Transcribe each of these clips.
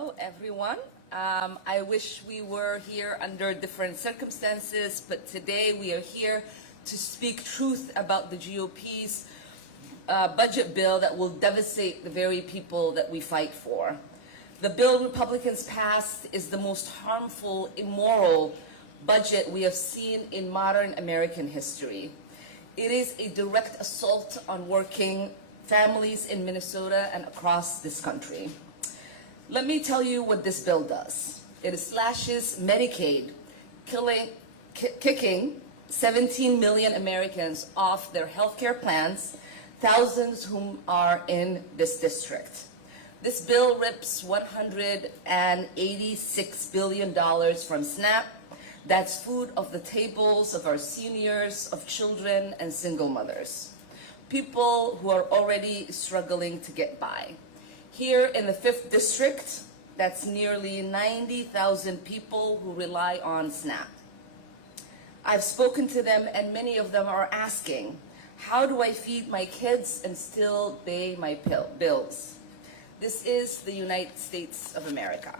Hello, everyone. I wish we were here under different circumstances, but today we are here to speak truth about the GOP's budget bill that will devastate the very people that we fight for. The bill Republicans passed is the most harmful, immoral budget we have seen in modern American history. It is a direct assault on working families in Minnesota and across this country. Let me tell you what this bill does. It slashes Medicaid, kicking 17 million Americans off their health care plans, thousands whom are in this district. This bill rips $186 billion from SNAP. That's food off the tables of our seniors, of children, and single mothers. People who are already struggling to get by. Here in the 5th District, that's nearly 90,000 people who rely on SNAP. I've spoken to them, and many of them are asking, how do I feed my kids and still pay my bills? This is the United States of America.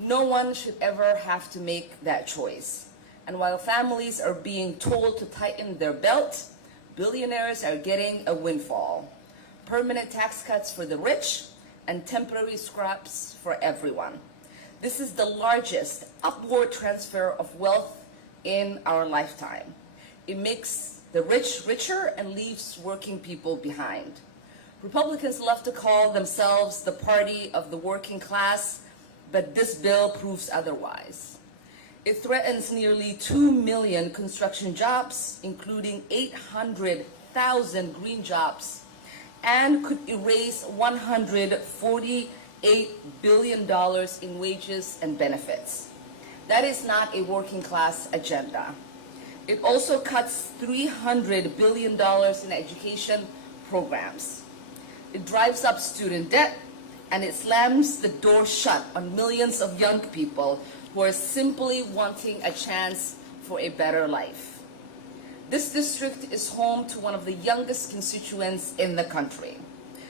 No one should ever have to make that choice. And while families are being told to tighten their belt, billionaires are getting a windfall. Permanent tax cuts for the rich and temporary scraps for everyone. This is the largest upward transfer of wealth in our lifetime. It makes the rich richer and leaves working people behind. Republicans love to call themselves the party of the working class, but this bill proves otherwise. It threatens nearly 2 million construction jobs, including 800,000 green jobs, and could erase $148 billion in wages and benefits. That is not a working class agenda. It also cuts $300 billion in education programs. It drives up student debt, and it slams the door shut on millions of young people who are simply wanting a chance for a better life. This district is home to one of the youngest constituents in the country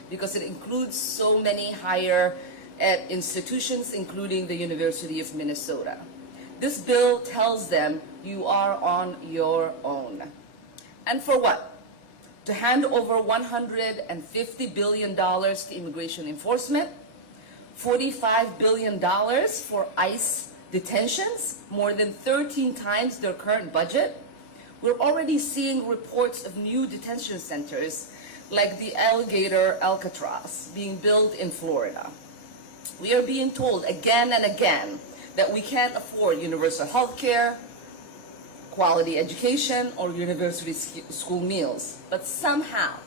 because it includes so many higher ed institutions, including the University of Minnesota. This bill tells them you are on your own. And for what? To hand over $150 billion to immigration enforcement, $45 billion for ICE detentions, more than 13 times their current budget. We're already seeing reports of new detention centers like the alligator Alcatraz being built in Florida. We are being told again and again that we can't afford universal health care, quality education, or university school meals. But somehow,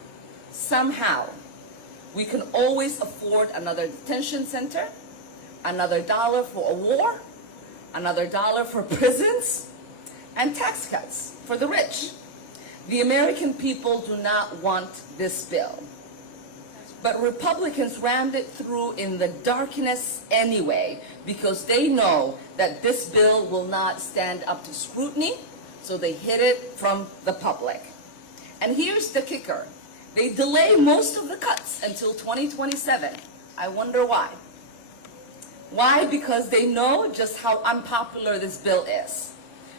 we can always afford another detention center, another dollar for a war, another dollar for prisons, and tax cuts for the rich. The American people do not want this bill. But Republicans rammed it through in the darkness anyway because they know that this bill will not stand up to scrutiny, so they hid it from the public. And here's the kicker. They delay most of the cuts until 2027. I wonder why. Why? Because they know just how unpopular this bill is.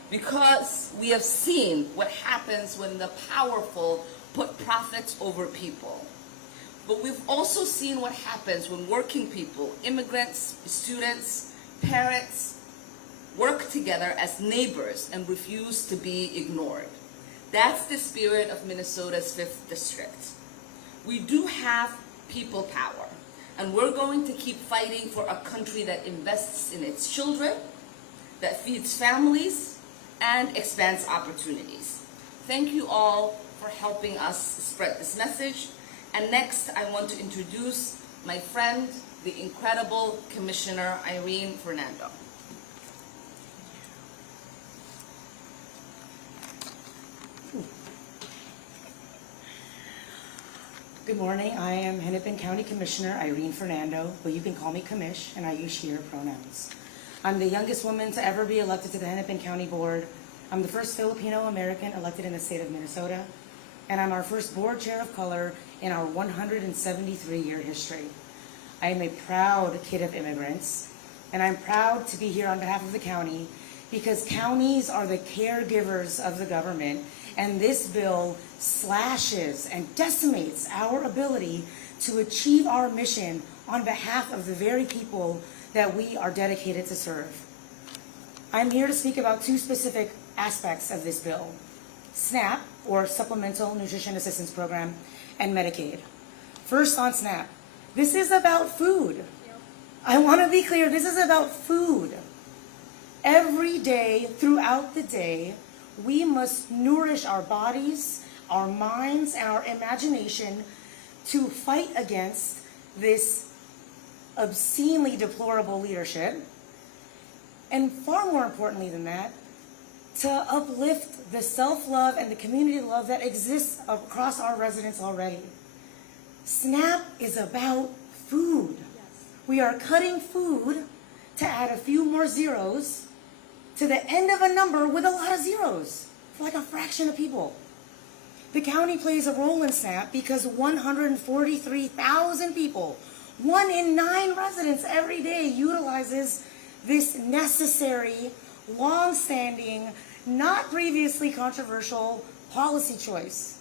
Because we have seen what happens when the powerful put profits over people. But we've also seen what happens when working people, immigrants, students, parents, work together as neighbors and refuse to be ignored. That's the spirit of Minnesota's 5th District. We do have people power, and we're going to keep fighting for a country that invests in its children, that feeds families, and expands opportunities. Thank you all for helping us spread this message. And next, I want to introduce my friend, the incredible Commissioner Irene Fernando. Good morning. I am Hennepin County Commissioner Irene Fernando, but you can call me Commish, and I use she/her pronouns. I'm the youngest woman to ever be elected to the Hennepin County Board. I'm the first Filipino-American elected in the state of Minnesota, and I'm our first board chair of color in our 173-year history. I am a proud kid of immigrants, and I'm proud to be here on behalf of the county because counties are the caregivers of the government, and this bill slashes and decimates our ability to achieve our mission on behalf of the very people that we are dedicated to serve. I'm here to speak about two specific aspects of this bill: SNAP, or Supplemental Nutrition Assistance Program, and Medicaid. First on SNAP. This is about food. I want to be clear, this is about food. Every day, throughout the day, we must nourish our bodies, our minds, and our imagination to fight against this obscenely deplorable leadership. And far more importantly than that, to uplift the self-love and the community love that exists across our residents already. SNAP is about food. We are cutting food to add a few more zeros to the end of a number with a lot of zeros for like a fraction of people. The county plays a role in SNAP because 143,000 people, 1 in 9 residents every day, utilizes this necessary, long-standing, not previously controversial policy choice.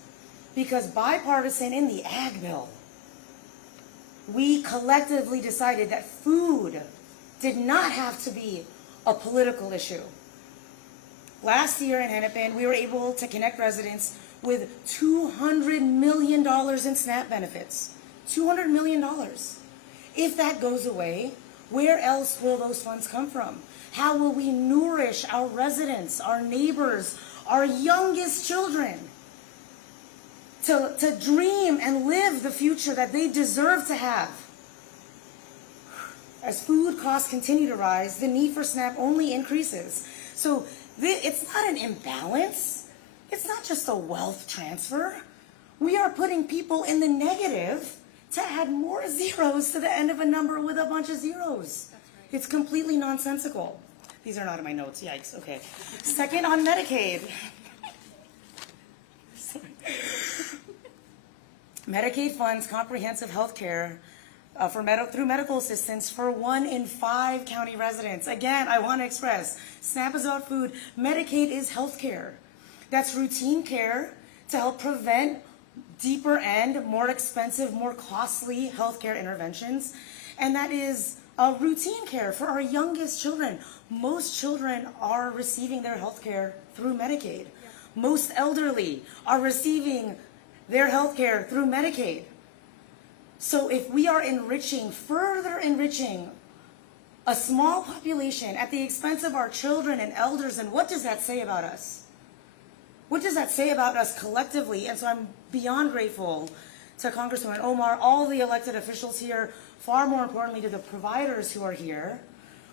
Because bipartisan in the ag bill, we collectively decided that food did not have to be a political issue. Last year in Hennepin, we were able to connect residents with $200 million in SNAP benefits. $200 million. If that goes away, where else will those funds come from? How will we nourish our residents, our neighbors, our youngest children to dream and live the future that they deserve to have? As food costs continue to rise, the need for SNAP only increases. So it's not an imbalance. It's not just a wealth transfer. We are putting people in the negative to add more zeros to the end of a number with a bunch of zeros. It's completely nonsensical. These are not in my notes. Yikes. Okay. Second, on Medicaid. Medicaid funds comprehensive health care through medical assistance for 1 in 5 county residents. Again, I want to express, SNAP is about food. Medicaid is health care. That's routine care to help prevent deeper and more expensive, more costly healthcare interventions. And that is routine care for our youngest children. Most children are receiving their health care through Medicaid. Most elderly are receiving their health care through Medicaid. So if we are further enriching a small population at the expense of our children and elders, and what does that say about us? What does that say about us collectively? And so I'm beyond grateful to Congresswoman Omar, all the elected officials here, far more importantly to the providers who are here,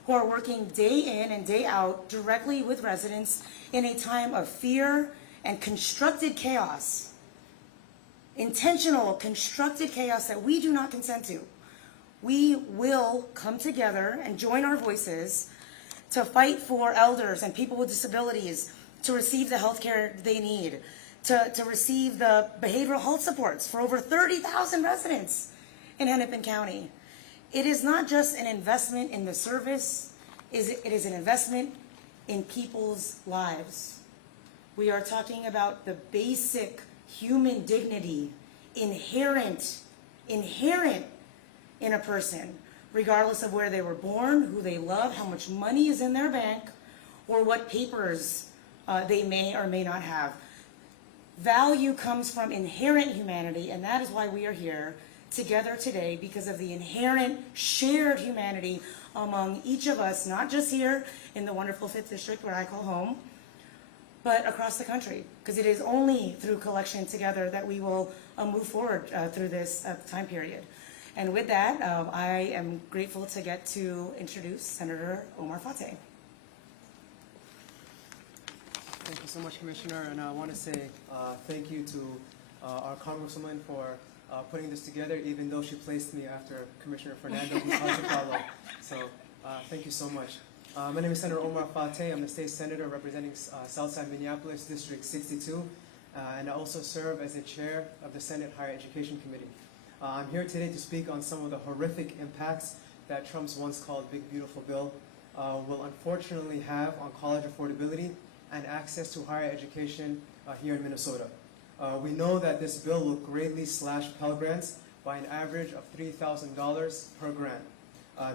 who are working day in and day out directly with residents in a time of fear and constructed chaos. Intentional, constructed chaos that we do not consent to. We will come together and join our voices to fight for elders and people with disabilities to receive the health care they need, to receive the behavioral health supports for over 30,000 residents in Hennepin County. It is not just an investment in the service, it is an investment in people's lives. We are talking about the basic human dignity inherent in a person, regardless of where they were born, who they love, how much money is in their bank, or what papers they may or may not have. Value comes from inherent humanity, and that is why we are here together today, because of the inherent shared humanity among each of us, not just here in the wonderful 5th District where I call home, but across the country, because it is only through collection together that we will move forward through this time period. And with that, I am grateful to get to introduce Senator Omar Fateh. Thank you so much, Commissioner, and I want to say thank you to our Congresswoman for putting this together, even though she placed me after Commissioner Fernando, who's hard to follow. So thank you so much. My name is Senator Omar Fateh. I'm the state senator representing Southside Minneapolis, District 62, and I also serve as the chair of the Senate Higher Education Committee. I'm here today to speak on some of the horrific impacts that Trump's once called Big Beautiful Bill will unfortunately have on college affordability and access to higher education here in Minnesota. We know that this bill will greatly slash Pell Grants by an average of $3,000 per grant.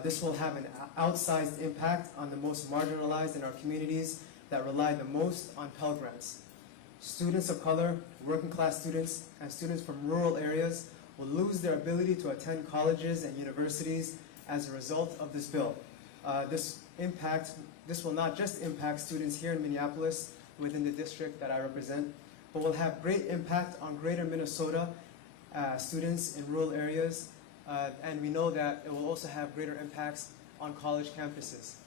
This will have an outsized impact on the most marginalized in our communities that rely the most on Pell Grants. Students of color, working class students, and students from rural areas will lose their ability to attend colleges and universities as a result of this bill. This will not just impact students here in Minneapolis within the district that I represent, but will have great impact on greater Minnesota students in rural areas, and we know that it will also have greater impacts on college campuses.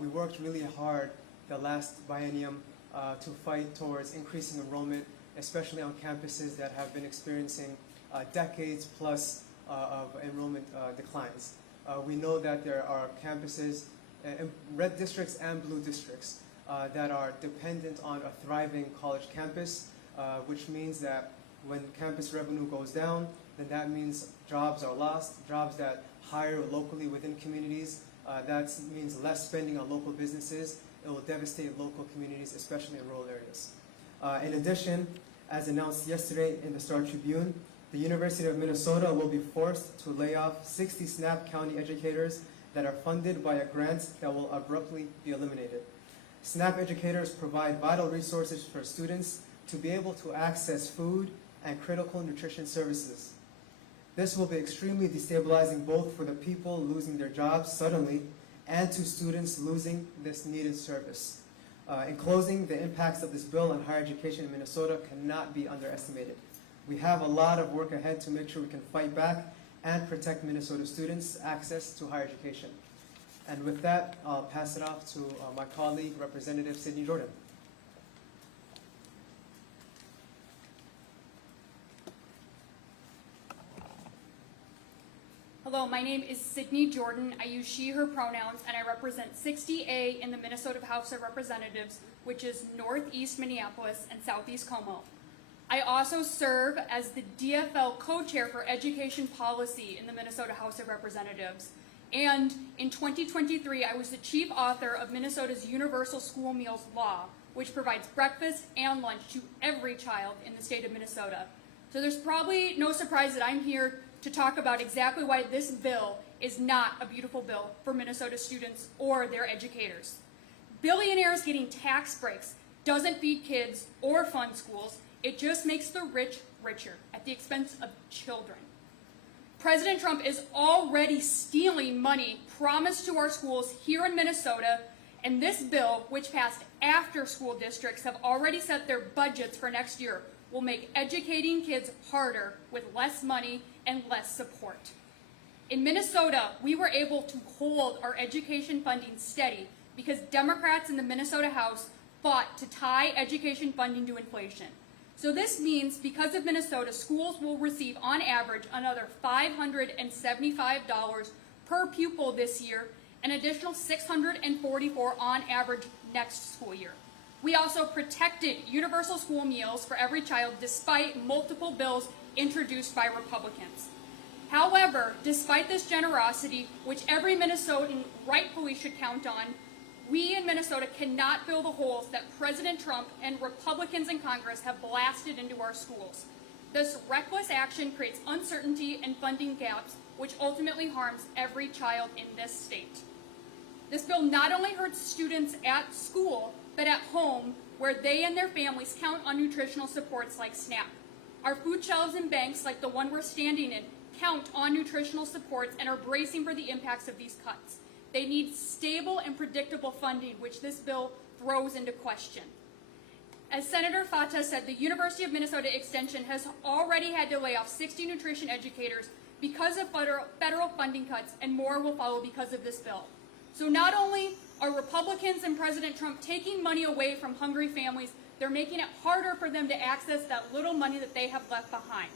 We worked really hard the last biennium to fight towards increasing enrollment, especially on campuses that have been experiencing decades plus of enrollment declines. We know that there are campuses in red districts and blue districts that are dependent on a thriving college campus, which means that when campus revenue goes down, then that means jobs are lost, jobs that hire locally within communities. That means less spending on local businesses. It will devastate local communities, especially in rural areas. In addition, as announced yesterday in the Star Tribune, the University of Minnesota will be forced to lay off 60 SNAP County educators that are funded by a grant that will abruptly be eliminated. SNAP educators provide vital resources for students to be able to access food and critical nutrition services. This will be extremely destabilizing both for the people losing their jobs suddenly and to students losing this needed service. In closing, the impacts of this bill on higher education in Minnesota cannot be underestimated. We have a lot of work ahead to make sure we can fight back and protect Minnesota students' access to higher education. And with that, I'll pass it off to my colleague, Representative Sidney Jordan. Hello, my name is Sidney Jordan. I use she, her pronouns, and I represent 60A in the Minnesota House of Representatives, which is Northeast Minneapolis and Southeast Como. I also serve as the DFL co-chair for education policy in the Minnesota House of Representatives. And in 2023, I was the chief author of Minnesota's Universal School Meals Law, which provides breakfast and lunch to every child in the state of Minnesota. So there's probably no surprise that I'm here to talk about exactly why this bill is not a beautiful bill for Minnesota students or their educators. Billionaires getting tax breaks doesn't feed kids or fund schools. It just makes the rich richer at the expense of children. President Trump is already stealing money promised to our schools here in Minnesota, and this bill, which passed after school districts have already set their budgets for next year, will make educating kids harder with less money and less support. In Minnesota, we were able to hold our education funding steady because Democrats in the Minnesota House fought to tie education funding to inflation. So this means because of Minnesota, schools will receive on average another $575 per pupil this year, an additional $644 on average next school year. We also protected universal school meals for every child despite multiple bills introduced by Republicans. However, despite this generosity, which every Minnesotan rightfully should count on, we in Minnesota cannot fill the holes that President Trump and Republicans in Congress have blasted into our schools. This reckless action creates uncertainty and funding gaps, which ultimately harms every child in this state. This bill not only hurts students at school, but at home, where they and their families count on nutritional supports like SNAP. Our food shelves and banks, like the one we're standing in, count on nutritional supports and are bracing for the impacts of these cuts. They need stable and predictable funding, which this bill throws into question. As Senator Fatah said, the University of Minnesota Extension has already had to lay off 60 nutrition educators because of federal funding cuts, and more will follow because of this bill. So not only are Republicans and President Trump taking money away from hungry families, they're making it harder for them to access that little money that they have left behind.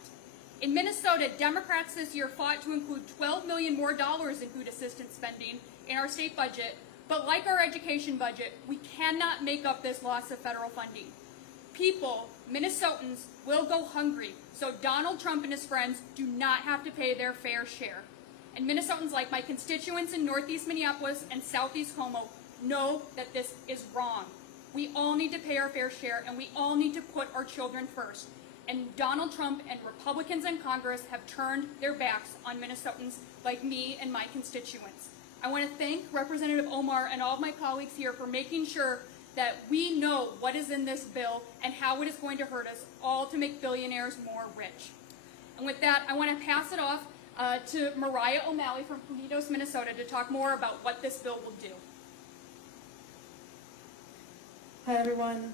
In Minnesota, Democrats this year fought to include $12 million more in food assistance spending in our state budget, but like our education budget, we cannot make up this loss of federal funding. People, Minnesotans, will go hungry, so Donald Trump and his friends do not have to pay their fair share. And Minnesotans like my constituents in Northeast Minneapolis and Southeast Como know that this is wrong. We all need to pay our fair share, and we all need to put our children first. And Donald Trump and Republicans in Congress have turned their backs on Minnesotans like me and my constituents. I want to thank Representative Omar and all of my colleagues here for making sure that we know what is in this bill and how it is going to hurt us all to make billionaires more rich. And with that, I want to pass it off to Mariah O'Malley from Punitos, Minnesota, to talk more about what this bill will do. Hi everyone,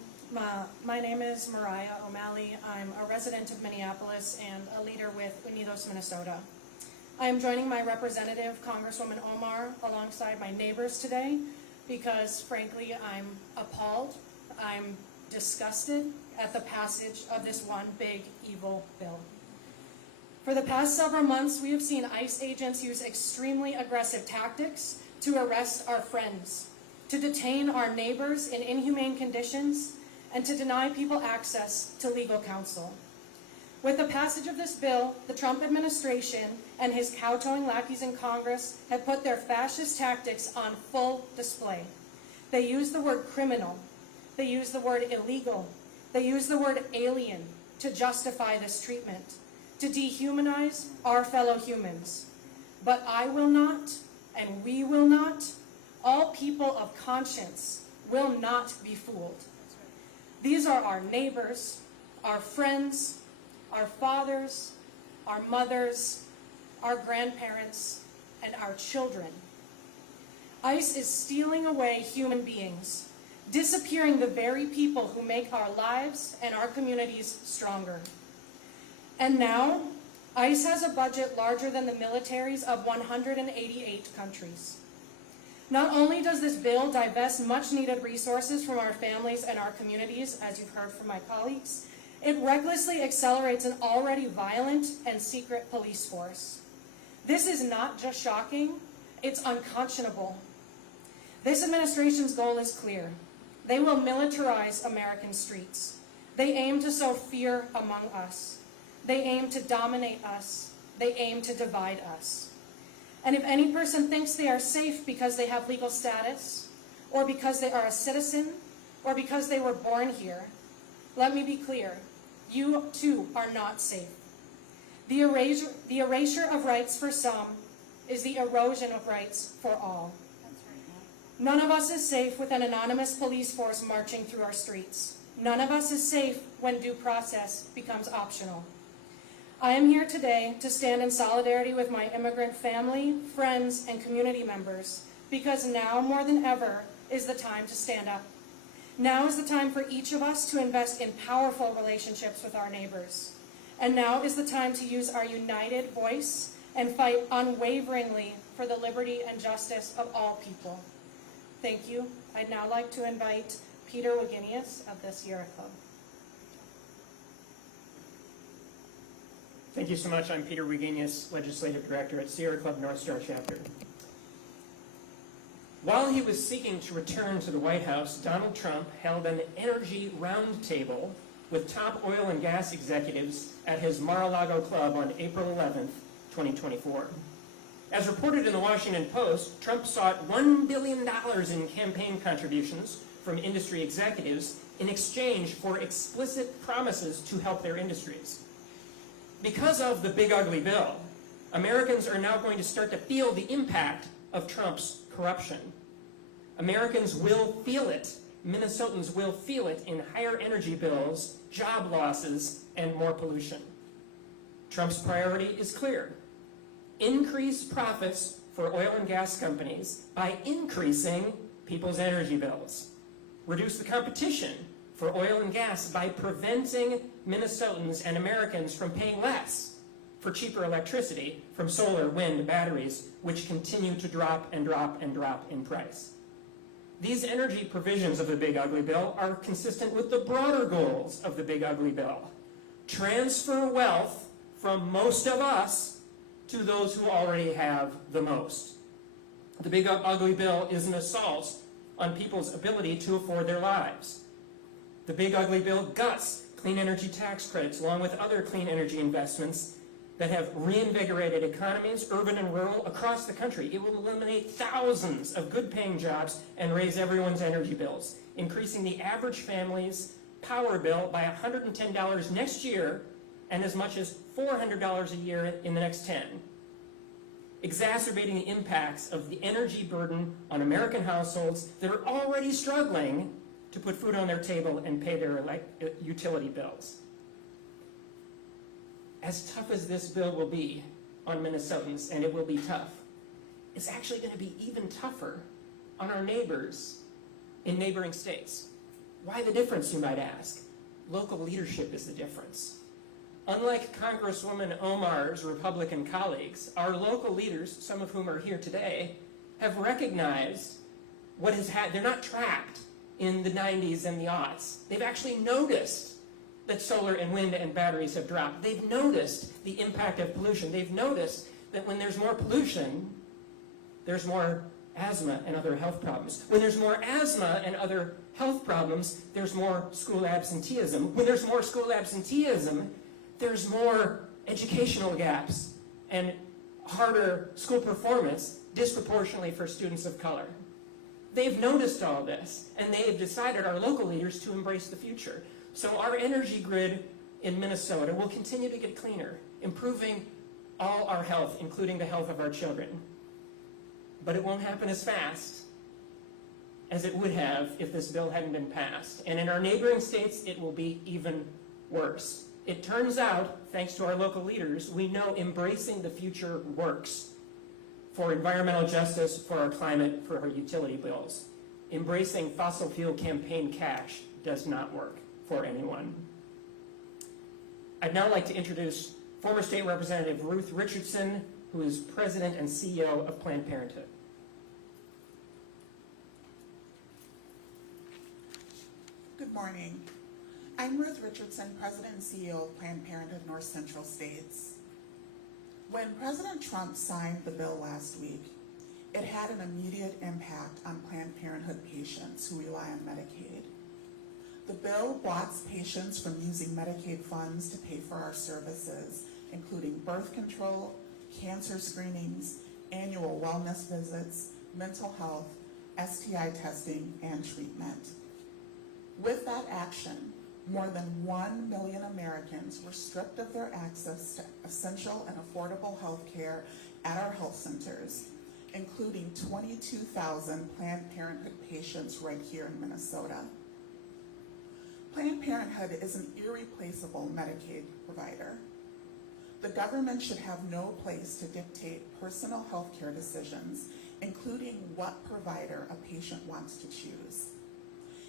my name is Mariah O'Malley. I'm a resident of Minneapolis and a leader with Unidos, Minnesota. I am joining my representative, Congresswoman Omar, alongside my neighbors today because, frankly, I'm appalled, I'm disgusted at the passage of this one big, evil bill. For the past several months, we have seen ICE agents use extremely aggressive tactics to arrest our friends, to detain our neighbors in inhumane conditions, and to deny people access to legal counsel. With the passage of this bill, the Trump administration and his kowtowing lackeys in Congress have put their fascist tactics on full display. They use the word criminal, they use the word illegal, they use the word alien to justify this treatment, to dehumanize our fellow humans. But I will not, and we will not, all people of conscience will not be fooled. These are our neighbors, our friends, our fathers, our mothers, our grandparents, and our children. ICE is stealing away human beings, disappearing the very people who make our lives and our communities stronger. And now, ICE has a budget larger than the militaries of 188 countries. Not only does this bill divest much-needed resources from our families and our communities, as you've heard from my colleagues, it recklessly accelerates an already violent and secret police force. This is not just shocking, it's unconscionable. This administration's goal is clear. They will militarize American streets. They aim to sow fear among us. They aim to dominate us. They aim to divide us. And if any person thinks they are safe because they have legal status, or because they are a citizen, or because they were born here, let me be clear, you too are not safe. The erasure of rights for some is the erosion of rights for all. None of us is safe with an anonymous police force marching through our streets. None of us is safe when due process becomes optional. I am here today to stand in solidarity with my immigrant family, friends, and community members, because now more than ever is the time to stand up. Now is the time for each of us to invest in powerful relationships with our neighbors. And now is the time to use our united voice and fight unwaveringly for the liberty and justice of all people. Thank you. I'd now like to invite Peter Wagenius of the Sierra Club. Thank you so much. I'm Peter Wagenius, Legislative Director at Sierra Club North Star Chapter. While he was seeking to return to the White House, Donald Trump held an energy roundtable with top oil and gas executives at his Mar-a-Lago club on April 11th, 2024. As reported in the Washington Post, Trump sought $1 billion in campaign contributions from industry executives in exchange for explicit promises to help their industries. Because of the big ugly bill, Americans are now going to start to feel the impact of Trump's corruption. Americans will feel it. Minnesotans will feel it in higher energy bills, job losses, and more pollution. Trump's priority is clear. Increase profits for oil and gas companies by increasing people's energy bills. Reduce the competition for oil and gas by preventing Minnesotans and Americans from paying less for cheaper electricity from solar, wind, batteries, which continue to drop and drop and drop in price. These energy provisions of the Big Ugly Bill are consistent with the broader goals of the Big Ugly Bill. Transfer wealth from most of us to those who already have the most. The Big Ugly Bill is an assault on people's ability to afford their lives. The big ugly bill guts clean energy tax credits along with other clean energy investments that have reinvigorated economies, urban and rural, across the country. It will eliminate thousands of good-paying jobs and raise everyone's energy bills, increasing the average family's power bill by $110 next year and as much as $400 a year in the next 10, exacerbating the impacts of the energy burden on American households that are already struggling to put food on their table and pay their utility bills. As tough as this bill will be on Minnesotans, and it will be tough, it's actually going to be even tougher on our neighbors in neighboring states. Why the difference, you might ask? Local leadership is the difference. Unlike Congresswoman Omar's Republican colleagues, our local leaders, some of whom are here today, have recognized what has happened. They're not trapped in the 90s and the aughts. They've actually noticed that solar and wind and batteries have dropped. They've noticed the impact of pollution. They've noticed that when there's more pollution, there's more asthma and other health problems. When there's more asthma and other health problems, there's more school absenteeism. When there's more school absenteeism, there's more educational gaps and harder school performance disproportionately for students of color. They've noticed all this, and they have decided, our local leaders, to embrace the future. So our energy grid in Minnesota will continue to get cleaner, improving all our health, including the health of our children. But it won't happen as fast as it would have if this bill hadn't been passed. And in our neighboring states, it will be even worse. It turns out, thanks to our local leaders, we know embracing the future works for environmental justice, for our climate, for our utility bills. Embracing fossil fuel campaign cash does not work for anyone. I'd now like to introduce former State Representative Ruth Richardson, who is President and CEO of Planned Parenthood. Good morning. I'm Ruth Richardson, President and CEO of Planned Parenthood North Central States. When President Trump signed the bill last week, it had an immediate impact on Planned Parenthood patients who rely on Medicaid. The bill blocks patients from using Medicaid funds to pay for our services, including birth control, cancer screenings, annual wellness visits, mental health, STI testing, and treatment. With that action, more than 1 million Americans were stripped of their access to essential and affordable health care at our health centers, including 22,000 Planned Parenthood patients right here in Minnesota. Planned Parenthood is an irreplaceable Medicaid provider. The government should have no place to dictate personal health care decisions, including what provider a patient wants to choose.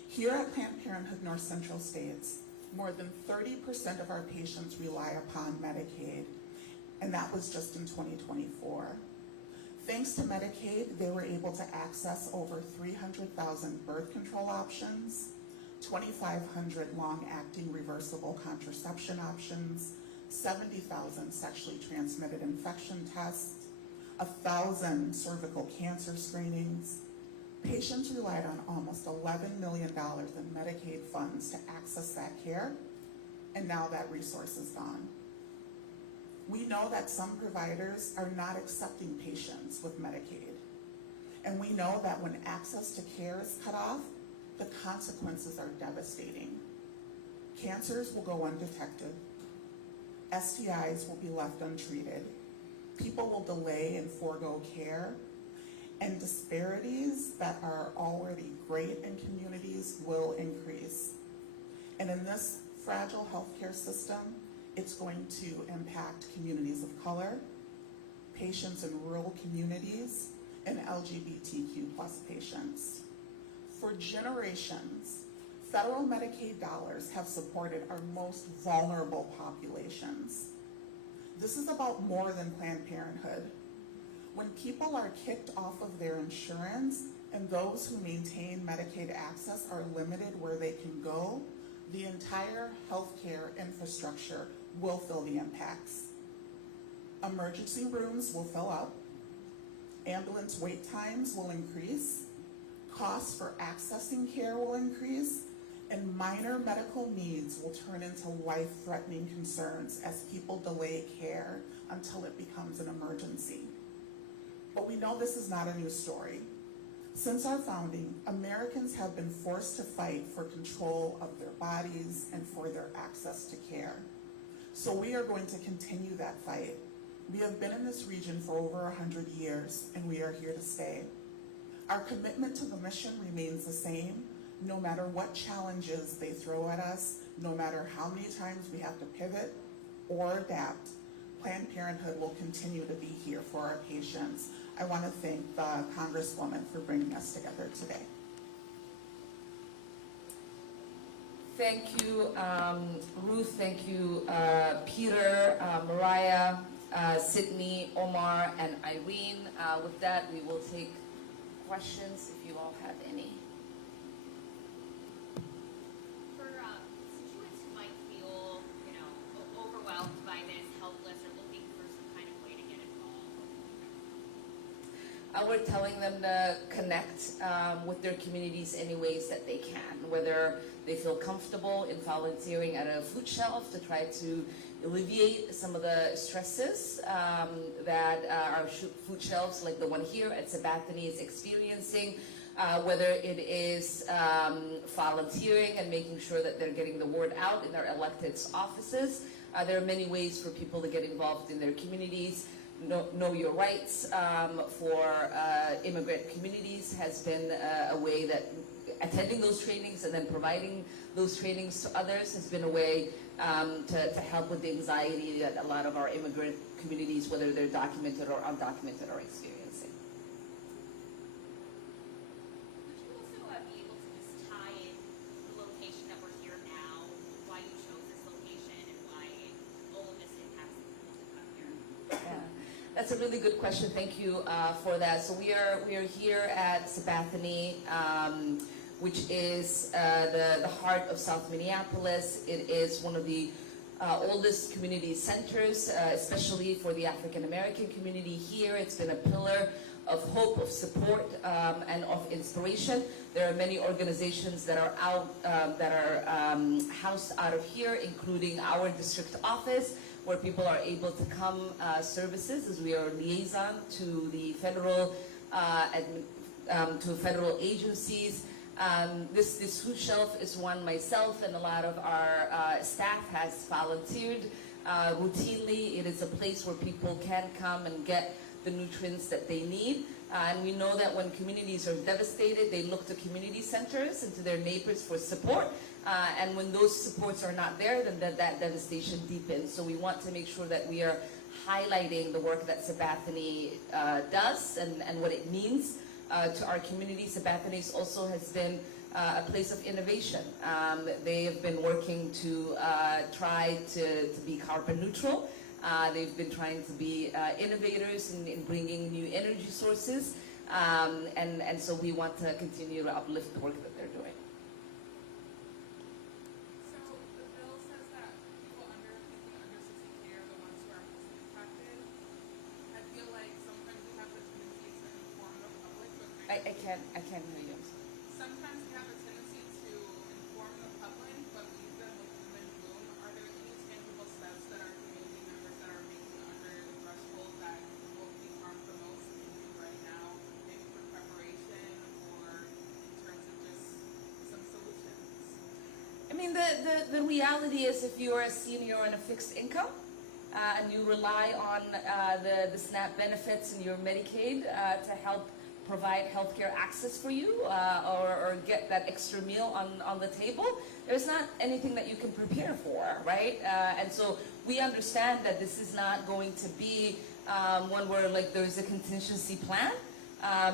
Here at Planned Parenthood North Central States, more than 30% of our patients rely upon Medicaid, and that was just in 2024. Thanks to Medicaid, they were able to access over 300,000 birth control options, 2,500 long-acting reversible contraception options, 70,000 sexually transmitted infection tests, 1,000 cervical cancer screenings. Patients relied on almost $11 million in Medicaid funds to access that care, and now that resource is gone. We know that some providers are not accepting patients with Medicaid, and we know that when access to care is cut off, the consequences are devastating. Cancers will go undetected. STIs will be left untreated. People will delay and forego care, and disparities that are already great in communities will increase. And in this fragile healthcare system, it's going to impact communities of color, patients in rural communities, and LGBTQ+ patients. For generations, federal Medicaid dollars have supported our most vulnerable populations. This is about more than Planned Parenthood. When people are kicked off of their insurance and those who maintain Medicaid access are limited where they can go, the entire healthcare infrastructure will feel the impacts. Emergency rooms will fill up, ambulance wait times will increase, costs for accessing care will increase, and minor medical needs will turn into life-threatening concerns as people delay care until it becomes an emergency. But we know this is not a new story. Since our founding, Americans have been forced to fight for control of their bodies and for their access to care. So we are going to continue that fight. We have been in this region for over 100 years, and we are here to stay. Our commitment to the mission remains the same, no matter what challenges they throw at us, no matter how many times we have to pivot or adapt. Planned Parenthood will continue to be here for our patients. I want to thank the Congresswoman for bringing us together today. Thank you, Ruth. Thank you, Peter, Mariah, Sydney, Omar, and Irene. With that, we will take questions if you all have any. For constituents who might feel, overwhelmed by this, helpless, or looking for some kind of way to get involved. We're telling them to connect with their communities any ways that they can, whether they feel comfortable in volunteering at a food shelf to try to alleviate some of the stresses that our food shelves, like the one here at Sabathani, is experiencing, whether it is volunteering and making sure that they're getting the word out in their elected offices. There are many ways for people to get involved in their communities. Know Your Rights for immigrant communities has been a way that attending those trainings and then providing those trainings to others has been a way to help with the anxiety that a lot of our immigrant communities, whether they're documented or undocumented, are experiencing. Would you also be able to just tie in the location that we're here now, why you chose this location, and why all of this impacts the people who come here? Yeah, that's a really good question. Thank you for that. So we are here at Sabathani, which is the heart of South Minneapolis. It is one of the oldest community centers, especially for the African American community here. It's been a pillar of hope, of support, and of inspiration. There are many organizations that are housed out of here, including our district office, where people are able to come services, as we are liaison to the federal agencies. This food shelf is one myself and a lot of our staff has volunteered routinely. It is a place where people can come and get the nutrients that they need. And we know that when communities are devastated, they look to community centers and to their neighbors for support. And when those supports are not there, then that devastation deepens. So we want to make sure that we are highlighting the work that Sabathani does and what it means to our community. Sabathani also has been a place of innovation. They have been working to try to be carbon neutral. They've been trying to be innovators in bringing new energy sources. And so we want to continue to uplift the work that they're doing. So the bill says that people under 60K are the ones who are most impacted. I feel like sometimes we have the tendency to inform the public, but I can't hear you. sometimes we have a tendency to inform the public, but leave them with doom and gloom. Are there any tangible steps that our community members that are making under the threshold that will be harmed the most can do right now, maybe for preparation or in terms of just some solutions? I mean, the reality is if you're a senior on a fixed income and you rely on the SNAP benefits and your Medicaid to help provide healthcare access for you or get that extra meal on the table, there's not anything that you can prepare for, right? And so we understand that this is not going to be one where like there's a contingency plan.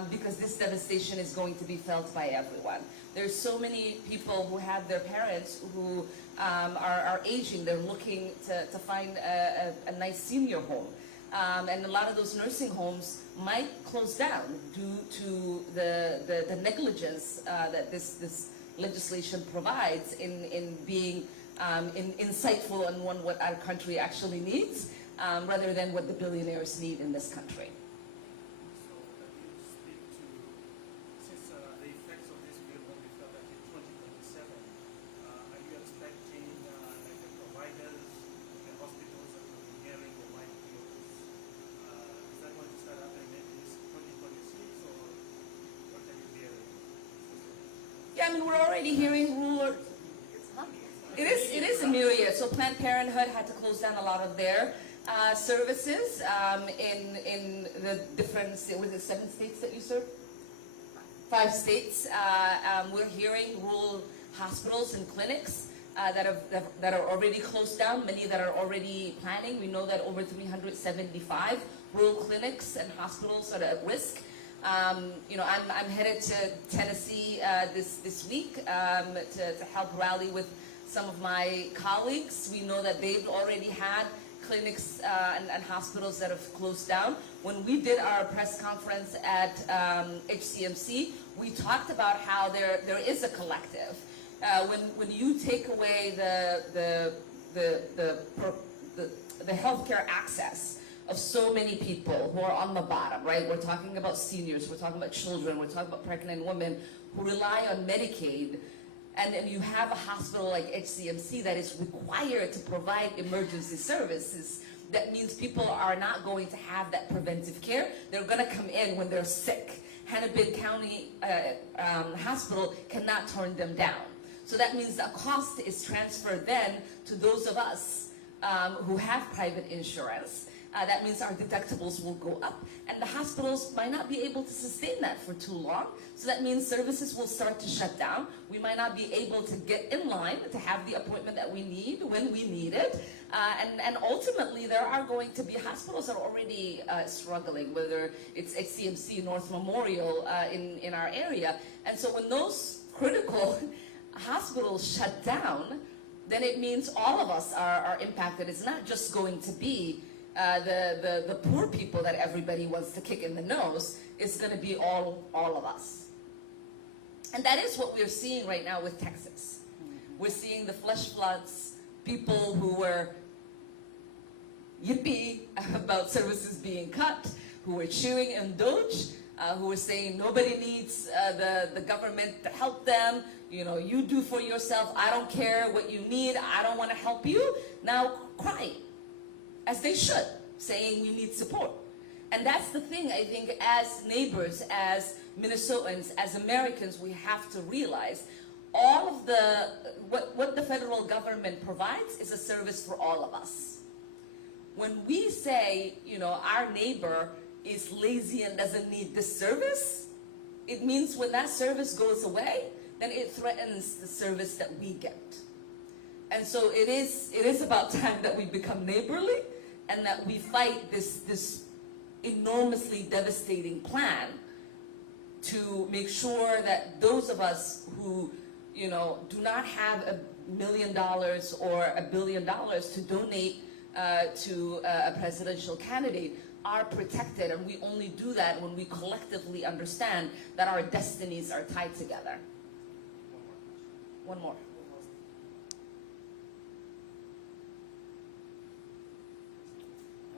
Because this devastation is going to be felt by everyone. There's so many people who have their parents who are aging. They're looking to find a nice senior home. And a lot of those nursing homes might close down due to the negligence that this legislation provides in being insightful on what our country actually needs, rather than what the billionaires need in this country. Yeah, I mean, we're already hearing rule. It is a myriad. So Planned Parenthood had to close down a lot of their services in the different, was it 7 states that you serve? 5 states. We're hearing rural hospitals and clinics that are already closed down, many that are already planning. We know that over 375 rural clinics and hospitals are at risk. You know, I'm headed to Tennessee this week to help rally with some of my colleagues. We know that they've already had clinics and hospitals that have closed down. When we did our press conference at HCMC, we talked about how there is a collective. When you take away the healthcare access of so many people who are on the bottom, right? We're talking about seniors, we're talking about children, we're talking about pregnant women who rely on Medicaid, and then you have a hospital like HCMC that is required to provide emergency services. That means people are not going to have that preventive care. They're going to come in when they're sick. Hennepin County Hospital cannot turn them down. So that means the cost is transferred then to those of us who have private insurance. That means our deductibles will go up, and the hospitals might not be able to sustain that for too long. So that means services will start to shut down. We might not be able to get in line to have the appointment that we need when we need it. And ultimately, there are going to be hospitals that are already struggling, whether it's HCMC, North Memorial in our area. And so when those critical hospitals shut down, then it means all of us are impacted. It's not just going to be the poor people that everybody wants to kick in the nose. It's going to be all of us. And that is what we're seeing right now with Texas. We're seeing the flash floods, people who were yippee about services being cut, who were cheering in Doge, who were saying nobody needs the government to help them. You know, you do for yourself. I don't care what you need. I don't want to help you. Now crying, as they should, saying we need support. And that's the thing, I think, as neighbors, as Minnesotans, as Americans, we have to realize all of what the federal government provides is a service for all of us. When we say, you know, our neighbor is lazy and doesn't need this service, it means when that service goes away, then it threatens the service that we get. And so it is about time that we become neighborly and that we fight this enormously devastating plan to make sure that those of us who, you know, do not have $1 million or $1 billion to donate to a presidential candidate are protected. And we only do that when we collectively understand that our destinies are tied together. One more.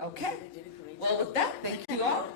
Okay. Well, with that, thank you all.